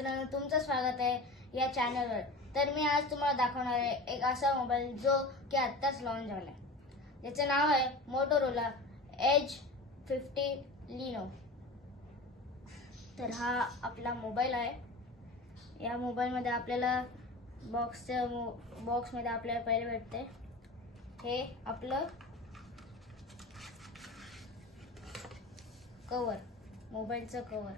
मित्रांनो, तुमचं स्वागत आहे या चॅनलवर। तर मी आज तुम्हाला दाखवणार आहे एक असा मोबाईल जो की आत्ताच लॉन्च झाला आहे। याचे नाव आहे मोटोरोला एज 50 लिनो। तर हा आपला मोबाईल आहे। या मोबाईलमध्ये आपल्याला बॉक्समध्ये आपल्याला पहिले भेटते हे आपलं कवर, मोबाईलचं कवर।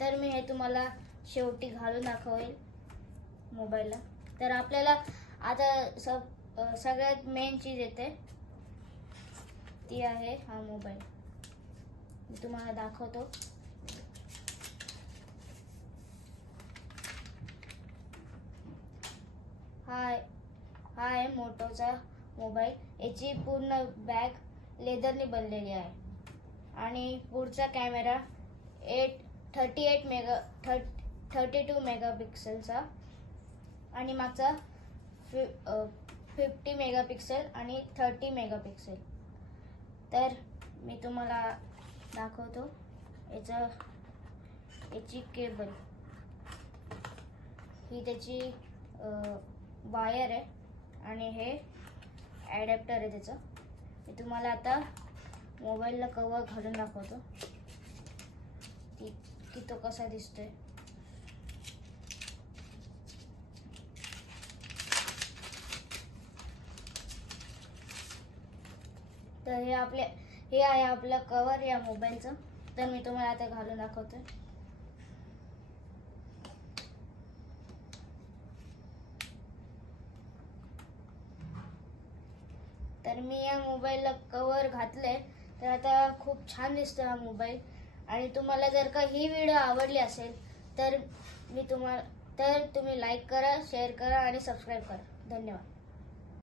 तर मी हे तुम्हाला शेवटी घालून दाखवेल मोबाईलला। तर आपल्याला आता सगळ्यात मेन चीज येते ती आहे हा मोबाईल। मी तुम्हाला दाखवतो। हा आहे मोटोचा मोबाईल। याची पूर्ण बॅग लेदरने बनलेली आहे आणि पुढचा कॅमेरा 32 मेगापिक्सेलचा आणि मागचा 50 मेगापिक्सेल आणि 30 मेगापिक्सेल। तर मी तुम्हाला दाखवतो याची केबल, ही त्याची वायर आहे आणि हे ॲडॅप्टर आहे त्याचं। मी तुम्हाला आता मोबाईलला कवर घालून दाखवतो की तो कसा दिसतोय। तर हे आहे आपलं कवर या मोबाईलचं। तर मी तुम्हाला आता घालून दाखवतोय। तर मी या मोबाईलला कवर घातलंय। तर आता खूप छान दिसतो हा मोबाईल। आणि तुम्हाला जर का ही व्हिडिओ आवडली असेल तर तुम्ही लाईक करा, शेअर करा आणि सबस्क्राईब करा। धन्यवाद।